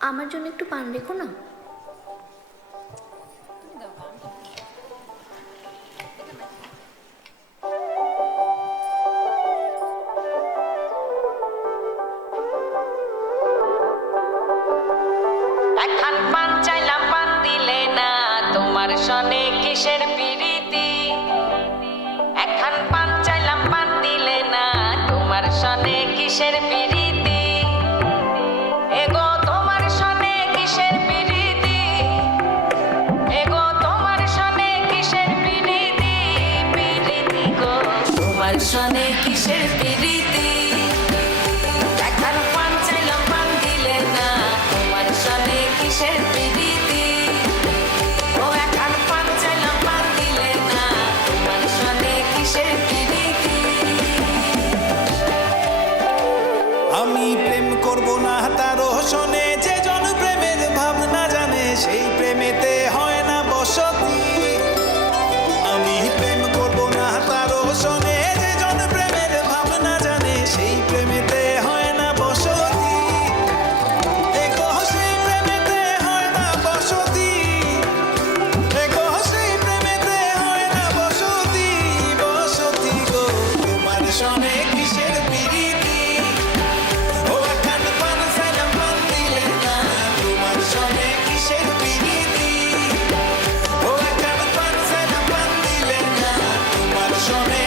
আমার জন্য একটু পান রেখো না। সনে কিসের পিরিতি? এখন দিলে না, তোমার সনে কিসের তোমার সনে কিসের পিরিতি? এখন পান চাইলাম পান দিলে না। তোমার সনে কিসের পিরিতি? ও এখন পান চাইলাম পান দিলে না। তোমার সনে কিসের পিরিতি? আমি প্রেম করব না তার শোনে show me